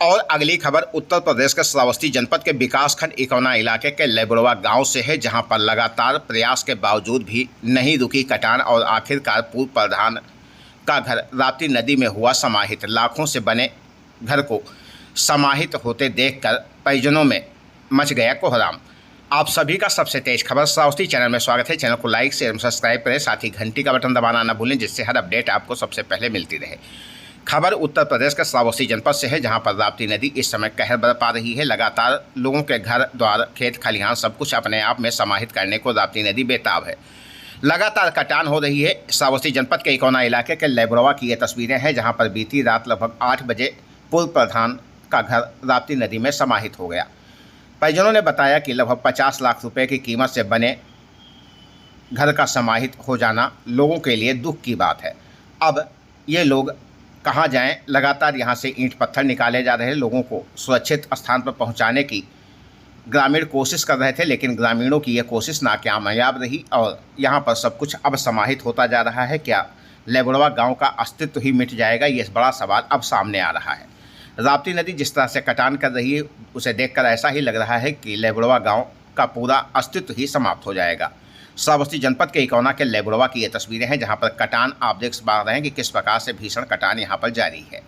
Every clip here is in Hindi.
और अगली खबर उत्तर प्रदेश के श्रावस्ती जनपद के विकासखंड इकौना इलाके के लेबड़वा गांव से है, जहां पर लगातार प्रयास के बावजूद भी नहीं रुकी कटान और आखिरकार पूर्व प्रधान का घर राप्ती नदी में हुआ समाहित। लाखों से बने घर को समाहित होते देखकर परिजनों में मच गया कोहराम। आप सभी का सबसे तेज खबर श्रावस्ती चैनल में स्वागत है। चैनल को लाइक शेयर और सब्सक्राइब करें, साथ ही घंटी का बटन दबाना न भूलें, जिससे हर अपडेट आपको सबसे पहले मिलती रहे। खबर उत्तर प्रदेश के श्रावस्ती जनपद से है, जहां पर राप्ती नदी इस समय कहर बरपा रही है। लगातार लोगों के घर द्वार खेत खलिहान सब कुछ अपने आप में समाहित करने को राप्ती नदी बेताब है। लगातार कटान हो रही है। श्रावस्ती जनपद के इकौना इलाके के लेबड़वा की ये तस्वीरें हैं, जहां पर बीती रात लगभग 8 बजे पूर्व प्रधान का घर राप्ती नदी में समाहित हो गया। परिजनों ने बताया कि लगभग 50 लाख रुपए की कीमत से बने घर का समाहित हो जाना लोगों के लिए दुख की बात है। अब ये लोग कहाँ जाएं? लगातार यहाँ से ईंट पत्थर निकाले जा रहे हैं। लोगों को सुरक्षित स्थान पर पहुँचाने की ग्रामीण कोशिश कर रहे थे, लेकिन ग्रामीणों की यह कोशिश नाकामयाब रही और यहाँ पर सब कुछ अब समाहित होता जा रहा है। क्या लेबड़वा गांव का अस्तित्व ही मिट जाएगा? ये बड़ा सवाल अब सामने आ रहा है। राप्ती नदी जिस तरह से कटान कर रही है, उसे देखकर ऐसा ही लग रहा है कि लेबड़वा गांव का पूरा अस्तित्व ही समाप्त हो जाएगा। श्रावस्ती जनपद के इकौना के लेबड़वा की ये तस्वीरें हैं, जहां पर कटान आप देख पा रहे हैं कि किस प्रकार से भीषण कटान यहां पर जारी है।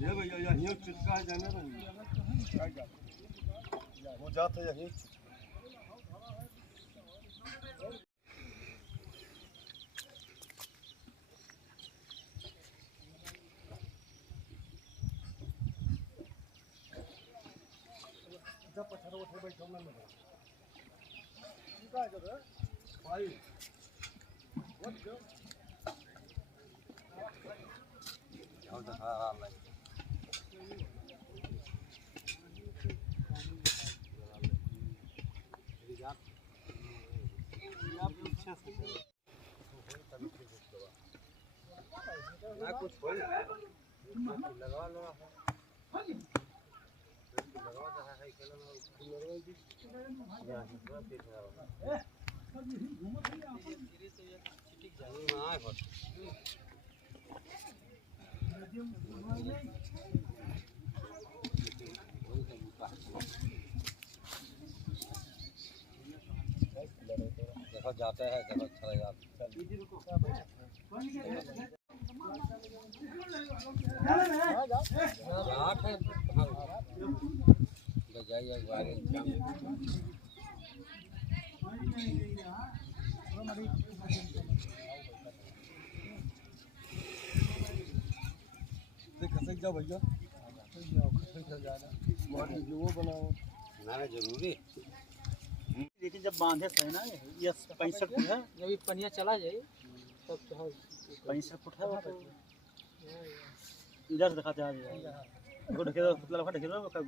ये भैया यहीं चिटका है जाने वो जाता है यहीं। पत्थर उठे बैठो ना क्या कर रहा है भाई व्हाट जो और दिखा रहा है। ना कुछ हो लगा लो देखो जाते हैं, देखो चले जाते जाओ भैया वो बनाओ ना जरूरी। लेकिन जब बांधे सही ना ये 65 फुट है, जब पनिया चला जाए तब तो 65 फुट है। वो इधर से दिखाते आ देखो ढके दो मतलब ढके दो कब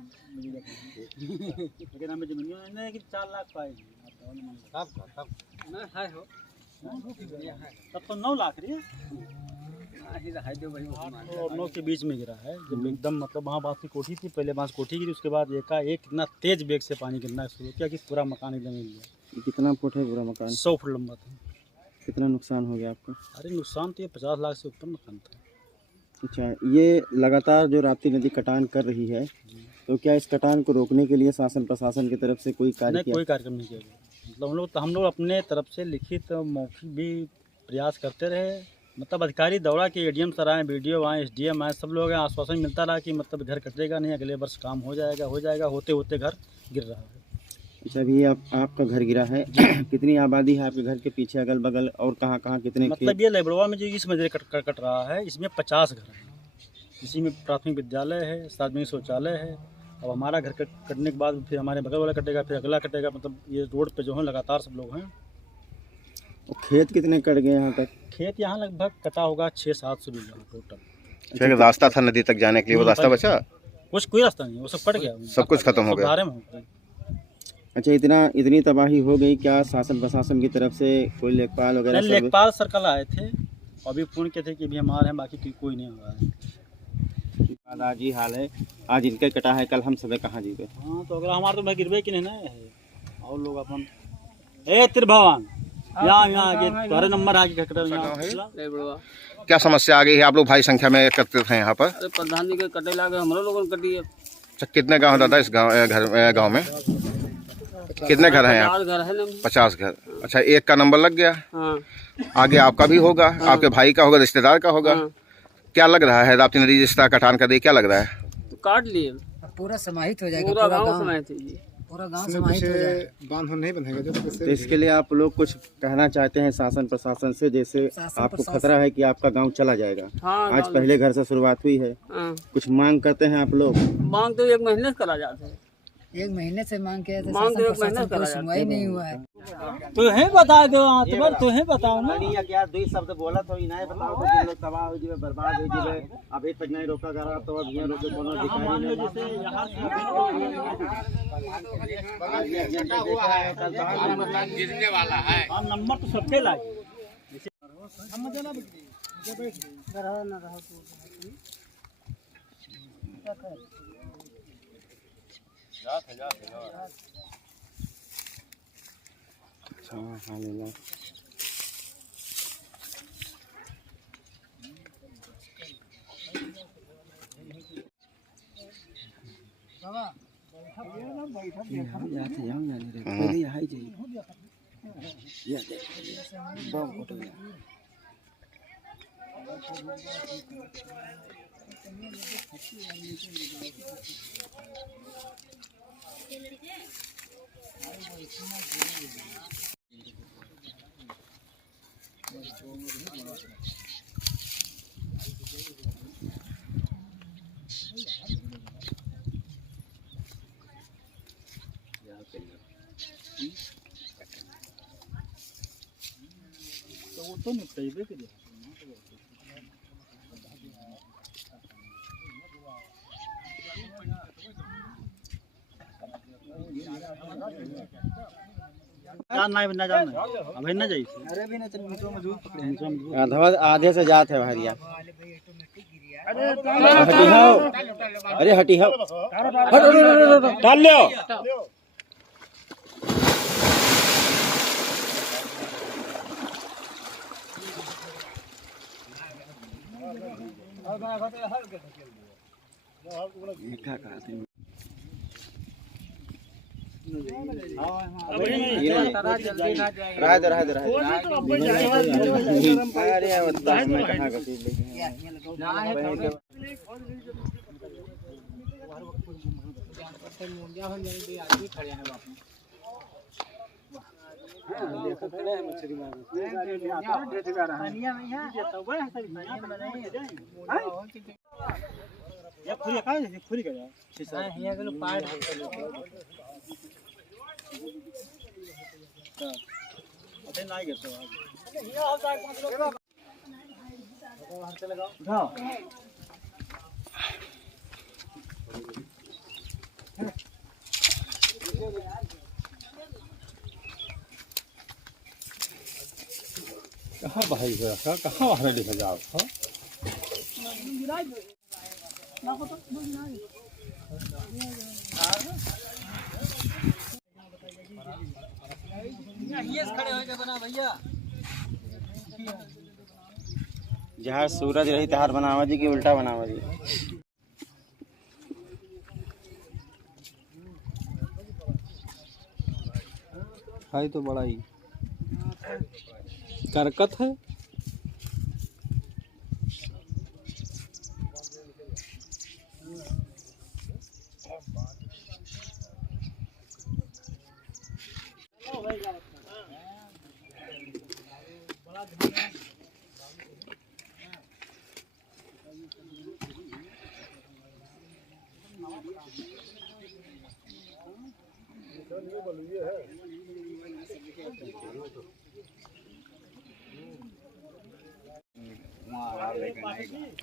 लेकिन हमें जमीन नहीं कि 4 लाख पाएगी तब ना है हो तब तो 9 लाख रही है। और 9 के बीच में गिरा है जब एकदम मतलब वहाँ बांस की कोठी थी, पहले बांस कोठी गिरी, उसके बाद एकाएक इतना तेज बेग से पानी गिरना शुरू किया कि पूरा मकान एकदम हिल गया। कितना फुट है पूरा मकान? 100 फुट लंबा था। कितना नुकसान हो गया आपका? अरे नुकसान तो ये 50 लाख से ऊपर नुकसान था। अच्छा, ये लगातार जो राप्ती नदी कटान कर रही है, तो क्या इस कटान को रोकने के लिए शासन प्रशासन की तरफ से कोई कार्य किया? कोई कार्यक्रम नहीं किया गया। मतलब हम लोग अपने तरफ से लिखित मौखिक भी प्रयास करते रहे। मतलब अधिकारी दौड़ा के एडीएम सर आए, बीडीओ आए, एसडीएम आए, सब लोग आश्वासन मिलता रहा कि मतलब घर कटेगा नहीं, अगले वर्ष काम हो जाएगा। होते होते घर गिर रहा है। अच्छा, अभी आपका घर गिरा है कितनी आबादी है आपके घर के पीछे अगल बगल और कहाँ कितने? मतलब ये लेबड़वा में जो इस मजरे कट रहा है, इसमें 50 घर हैं। इसी में प्राथमिक विद्यालय है, सार्वजनिक शौचालय है। अब हमारा घर कटने के बाद फिर हमारे बगल वाला कटेगा, फिर अगला कटेगा। मतलब ये रोड पे जो है लगातार सब लोग हैं। खेत कितने कट गए यहाँ तक? खेत यहाँ लगभग कटा होगा 600-700 बीघा टोटल। फिर रास्ता था नदी तक जाने के लिए, वो रास्ता बचा? कोई रास्ता नहीं, वो सब कट गया, सब कुछ खत्म हो गया। अच्छा, इतनी तबाही हो गई, क्या शासन प्रशासन की तरफ से कोई लेखपाल वगैरह नहीं, लेखपाल सर कल आए थे, अभी फोन किए थे कि अभी हम आ रहे हैं, बाकी कोई नहीं हुआ है। आज ही हाल है, आज इनके कटा है, कल हम सब कहाँ जीवे। हाँ तो अगर हमारे तो भाई गिरवे की नहीं ना है, और लोग अपन ए त्रिभुवन यहाँ आगे तुम्हारे नंबर आगे क्या समस्या आ गई है? आप लोग भाई संख्या में एकत्रित हैं यहाँ पर। अरे प्रधान जी के कटे लागे हमारे लोगों ने कटी है। अच्छा, कितने गांव दादा इस गांव में कितने घर हैं? 50 घर है ना। 50 घर। अच्छा, एक का नंबर लग गया। हाँ। आगे आपका भी होगा। आपके भाई का होगा, रिश्तेदार का होगा। हाँ। क्या लग रहा है राप्ती नदी जिस तरह कटान कर दी, क्या लग रहा है? तो काट लिए, पूरा समाहित हो जाएगा, पूरा गांव समाहित है जी। पूरा गांव समाहित हो जाएगा। बांध नहीं बनेगा जो तो इसके लिए आप लोग कुछ कहना चाहते हैं शासन प्रशासन से, जैसे आपको खतरा है कि आपका गांव चला जाएगा। हाँ, आज पहले घर से शुरुआत हुई है, हाँ। कुछ मांग करते हैं आप लोग? मांग तो 1 महीने से करा जाते हैं। 1 महीने से मांग किया था, मांग तो 1 महीने से करा सुनवाई नहीं हुआ है। तुम्हें बता दो, तुम्हें बताओ ना। क्या 2 शब्द बोला तो इन्हें बताओ तो लोग तबाह हो जाए, बर्बाद हो जाए। अभी तक नहीं रोका गया तो अब यहाँ रोके कोनो अधिकारी नहीं। गिरने वाला है। नंबर तो सबके लागे। तो वो तो निपटेबे के लिए ना जाना अभी ना जाइए। अरे भी ना चल मजबूत आधे से जात है भरिया। हटी हो, अरे हटी हो, डाल लो। कहाँ भाई कहाँ वहाँ लेके जाओ? जहाँ सूरज रही तहार बनावा जी की उल्टा बनावा जी। भाई तो बड़ा ही करकत है।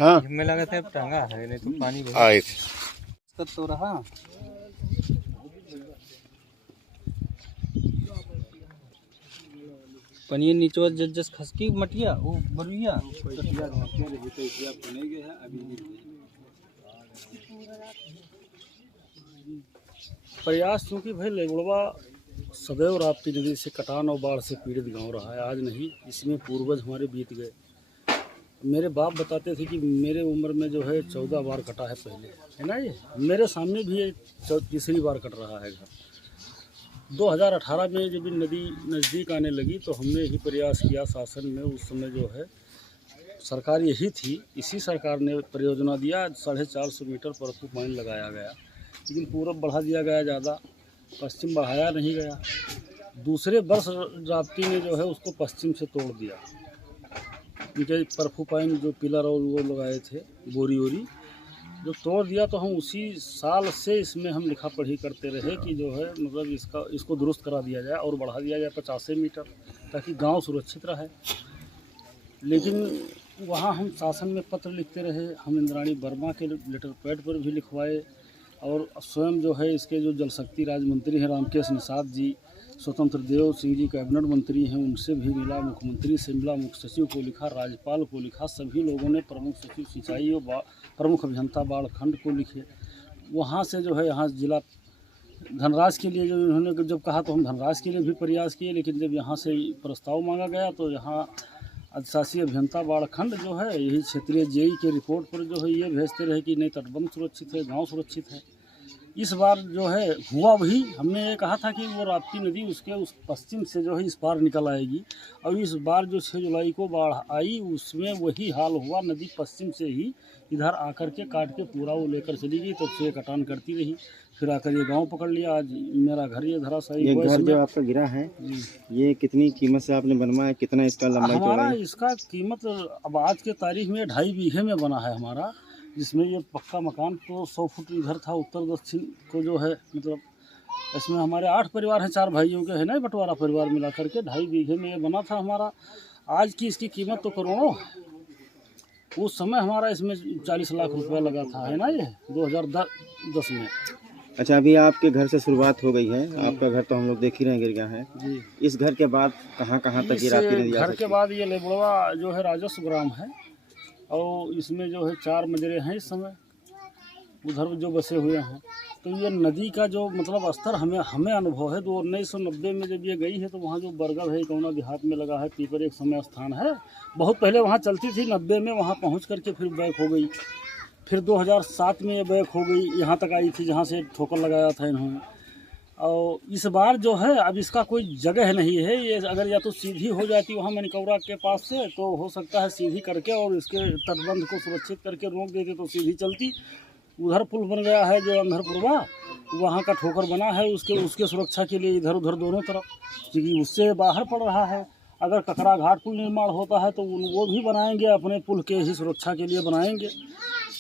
हाँ, में लगा था टांगा है, नहीं तो पानी आए तो रहा। पनिया नीचे जस खसकी मटिया वो बलुइया प्रयास क्योंकि भाई लेबड़वा सदैव राप्ती नदी से कटान और बाढ़ से पीड़ित गांव रहा है। आज नहीं, इसमें पूर्वज हमारे बीत गए। मेरे बाप बताते थे कि मेरे उम्र में जो है 14 बार कटा है पहले, है ना। ये मेरे सामने भी ये तीसरी बार कट रहा है घर। 2018 में जब ये नदी नज़दीक आने लगी तो हमने यही प्रयास किया शासन में। उस समय जो है सरकार यही थी, इसी सरकार ने परियोजना दिया, 450 मीटर परफू पानी लगाया गया, लेकिन पूरब बढ़ा दिया गया ज़्यादा, पश्चिम बढ़ाया नहीं गया। दूसरे वर्ष राप्ती ने जो है उसको पश्चिम से तोड़ दिया, क्योंकि परफू पाइन जो पिलर और वो लगाए थे बोरी वोरी जो तोड़ दिया, तो हम उसी साल से इसमें हम लिखा पढ़ी करते रहे कि जो है मतलब इसको दुरुस्त करा दिया जाए और बढ़ा दिया जाए 50 मीटर, ताकि गांव सुरक्षित रहे। लेकिन वहाँ हम शासन में पत्र लिखते रहे, हम इंद्राणी वर्मा के लेटर पैड पर भी लिखवाए, और स्वयं जो है इसके जो जल शक्ति राज्य मंत्री हैं रामकेश निषाद जी, स्वतंत्र देव सिंह जी कैबिनेट मंत्री हैं, उनसे भी मिला, मुख्यमंत्री से मिला, मुख्य सचिव को लिखा, राज्यपाल को लिखा, सभी लोगों ने, प्रमुख सचिव सिंचाई और प्रमुख अभियंता बाढ़ खंड को लिखे। वहाँ से जो है यहाँ जिला धनराज के लिए जो इन्होंने जब कहा तो हम धनराज के लिए भी प्रयास किए, लेकिन जब यहाँ से प्रस्ताव मांगा गया तो यहाँ अधिशासी अभियंता बाढ़ खंड जो है यही क्षेत्रीय जेई के रिपोर्ट पर जो है ये भेजते रहे कि नहीं, तटबंध सुरक्षित है, गांव सुरक्षित है। इस बार जो है हुआ वही, हमने ये कहा था कि वो राप्ती नदी उसके उस पश्चिम से जो है इस पार निकल आएगी, और इस बार जो 6 जुलाई को बाढ़ आई उसमें वही हाल हुआ। नदी पश्चिम से ही इधर आकर के काट के पूरा वो लेकर चली गई, तब से कटान करती रही, फिर आकर ये गांव पकड़ लिया। आज मेरा घर ये धराशायी। ये घर जो आपका गिरा है ये कितनी कीमत से आपने बनवाया, कितना इसका लंबाई हमारा चौड़ाई? इसका कीमत अब आज के तारीख में 2.5 बीघे में बना है हमारा, जिसमें ये पक्का मकान तो 100 फुट इधर था उत्तर दक्षिण को जो है, मतलब इसमें हमारे 8 परिवार हैं, 4 भाइयों के है ना, बंटवारा परिवार मिला करके 2.5 बीघे में ये बना था हमारा। आज की इसकी कीमत तो करोड़ों है। उस समय हमारा इसमें 40 लाख रुपया लगा था, है ना, ये 2010 में। अच्छा, अभी आपके घर से शुरुआत हो गई है, आपका घर तो हम लोग देख ही रहे हैं गिर गया है जी। इस घर के बाद कहाँ तक ये राप्ती नदी आ घर सकती के है? बाद ये लेबड़वा जो है राजस्व ग्राम है, और इसमें जो है 4 मजरे हैं इस समय, उधर जो बसे हुए हैं। तो ये नदी का जो मतलब स्तर हमें अनुभव है। तो 1990 में जब ये गई है तो वहाँ जो बरगद है कौना देहात में लगा है, पीपर एक समय स्थान है, बहुत पहले वहाँ चलती थी। 90 में वहाँ पहुँच करके फिर बैक हो गई, फिर 2007 में ये बैक हो गई, यहाँ तक आई थी जहाँ से ठोकर लगाया था इन्होंने। और इस बार जो है अब इसका कोई जगह नहीं है, ये अगर या तो सीधी हो जाती वहाँ मनिकौरा के पास से तो हो सकता है सीधी करके और इसके तटबंध को सुरक्षित करके रोक देते तो सीधी चलती। उधर पुल बन गया है जो अंधरपुरवा, वहाँ का ठोकर बना है उसके सुरक्षा के लिए इधर उधर दोनों तरफ, क्योंकि उससे बाहर पड़ रहा है। अगर ककरा घाट पुल निर्माण होता है तो वो भी बनाएंगे, अपने पुल के ही सुरक्षा के लिए बनाएंगे।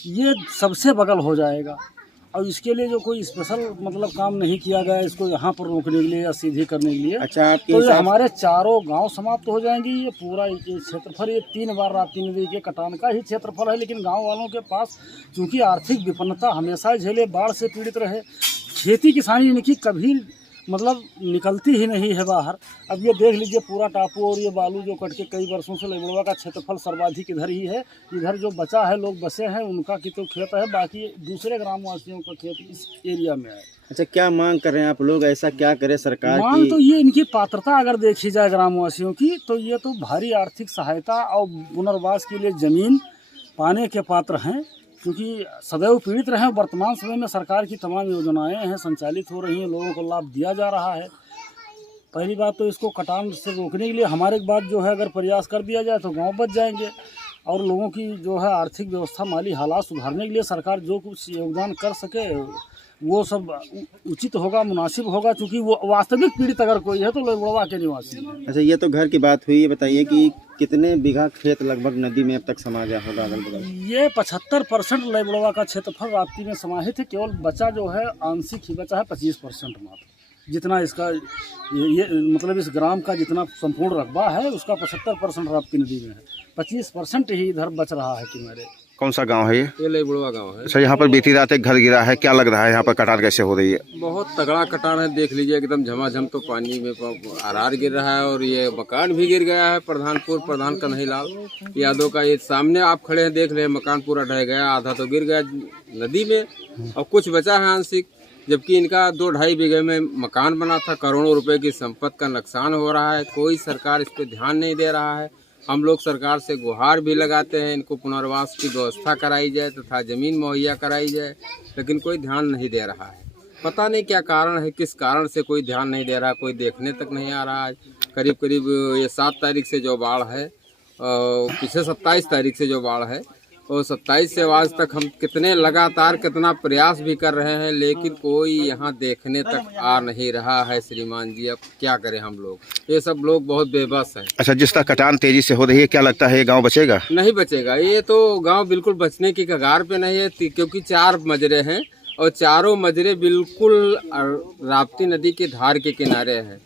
ये सबसे बगल हो जाएगा, और इसके लिए जो कोई स्पेशल मतलब काम नहीं किया गया इसको यहाँ पर रोकने के लिए या सीधी करने के लिए। अच्छा, आपके तो ये हमारे चारों गांव समाप्त हो जाएंगी। ये पूरा क्षेत्रफल ये 3 बार राप्ती नदी के कटान का ही क्षेत्रफल है, लेकिन गांव वालों के पास चूंकि आर्थिक विपन्नता हमेशा झेले, बाढ़ से पीड़ित रहे, खेती किसानी इनकी कभी मतलब निकलती ही नहीं है बाहर। अब ये देख लीजिए पूरा टापू और ये बालू जो कट के कई वर्षों से लेबड़वा का क्षेत्रफल सर्वाधिक इधर ही है। इधर जो बचा है लोग बसे हैं उनका की तो खेत है, बाकी दूसरे ग्रामवासियों का खेत इस एरिया में है। अच्छा, क्या मांग कर रहे हैं आप लोग, ऐसा क्या करे सरकार मांग की? तो ये इनकी पात्रता अगर देखी जाए ग्रामवासियों की तो ये तो भारी आर्थिक सहायता और पुनर्वास के लिए जमीन पाने के पात्र हैं, क्योंकि सदैव पीड़ित रहे। वर्तमान समय में सरकार की तमाम योजनाएं हैं संचालित हो रही हैं, लोगों को लाभ दिया जा रहा है। पहली बात तो इसको कटान से रोकने के लिए हमारे बाद जो है अगर प्रयास कर दिया जाए तो गांव बच जाएंगे, और लोगों की जो है आर्थिक व्यवस्था माली हालात सुधारने के लिए सरकार जो कुछ योगदान कर सके वो सब उचित होगा, मुनासिब होगा, क्योंकि वो वास्तविक पीड़ित अगर कोई है तो लेबड़वा के निवासी है। अच्छा, ये तो घर की बात हुई, ये बताइए कि कितने बीघा खेत लगभग नदी में अब तक समा गया होगा अगल बगल? ये 75% लेबड़वा का क्षेत्रफल राप्ती में समाहित है। केवल बचा जो है आंशिक ही बचा है 25% मात्र। जितना इसका ये मतलब इस ग्राम का जितना संपूर्ण रकबा है उसका 75% राप्ती नदी में है, 25% ही इधर बच रहा है कि मेरे कौन सा गांव है ये लेबुड़वा गांव है। अच्छा, यहाँ पर बीती रात एक घर गिरा है, क्या लग रहा है यहाँ पर कटान कैसे हो रही है? बहुत तगड़ा कटान है, देख लीजिए एकदम झमाझम तो पानी में आरार गिर रहा है और ये मकान भी गिर गया है। प्रधान कन्हैयालाल यादव का ये सामने आप खड़े हैं, देख रहे हैं, मकान पूरा ढह गया, आधा तो गिर गया नदी में और कुछ बचा है आंशिक। जबकि इनका 2-2.5 बीघे में मकान बना था, करोड़ों रुपए की संपत्ति का नुकसान हो रहा है। कोई सरकार इस पर ध्यान नहीं दे रहा है। हम लोग सरकार से गुहार भी लगाते हैं, इनको पुनर्वास की व्यवस्था कराई जाए तथा ज़मीन मुहैया कराई जाए, लेकिन कोई ध्यान नहीं दे रहा है। पता नहीं क्या कारण है, किस कारण से कोई ध्यान नहीं दे रहा, कोई देखने तक नहीं आ रहा है। करीब करीब ये 7 तारीख से जो बाढ़ है, पिछले 27 तारीख से जो बाढ़ है, और 27 से आज तक हम कितना प्रयास भी कर रहे हैं, लेकिन कोई यहाँ देखने तक आ नहीं रहा है। श्रीमान जी, अब क्या करें हम लोग, ये सब लोग बहुत बेबस हैं। अच्छा, जिस तरह कटान तेजी से हो रही है, क्या लगता है ये गांव बचेगा? नहीं बचेगा, ये तो गांव बिल्कुल बचने की कगार पे नहीं है, क्योंकि 4 मजरे हैं और चारों मजरे बिल्कुल राप्ती नदी के धार के किनारे हैं।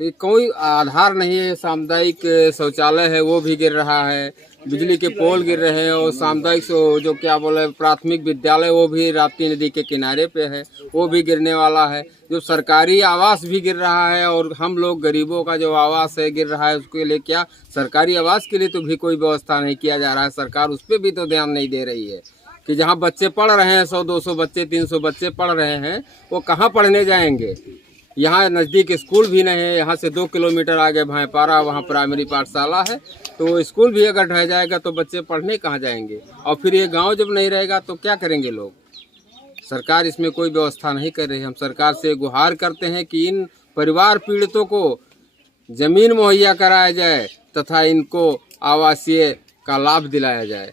तो कोई आधार नहीं है। सामुदायिक शौचालय है वो भी गिर रहा है, बिजली के पोल गिर रहे हैं, और सामुदायिक जो क्या बोले प्राथमिक विद्यालय वो भी राप्ती नदी के किनारे पे है, वो भी गिरने वाला है। जो सरकारी आवास भी गिर रहा है, और हम लोग गरीबों का जो आवास है गिर रहा है, उसके लिए क्या सरकारी आवास के लिए तो भी कोई व्यवस्था नहीं किया जा रहा है। सरकार उस पर भी तो ध्यान नहीं दे रही है कि जहाँ बच्चे पढ़ रहे हैं, 100-200 बच्चे, 300 बच्चे पढ़ रहे हैं, वो कहाँ पढ़ने जाएंगे? यहाँ नज़दीक स्कूल भी नहीं है। यहाँ से 2 किलोमीटर आगे भाईपारा, वहाँ प्राइमरी पाठशाला है, तो स्कूल भी अगर ढह जाएगा तो बच्चे पढ़ने कहाँ जाएंगे? और फिर ये गांव जब नहीं रहेगा तो क्या करेंगे लोग? सरकार इसमें कोई व्यवस्था नहीं कर रही। हम सरकार से गुहार करते हैं कि इन परिवार पीड़ितों को ज़मीन मुहैया कराया जाए तथा इनको आवासीय का लाभ दिलाया जाए।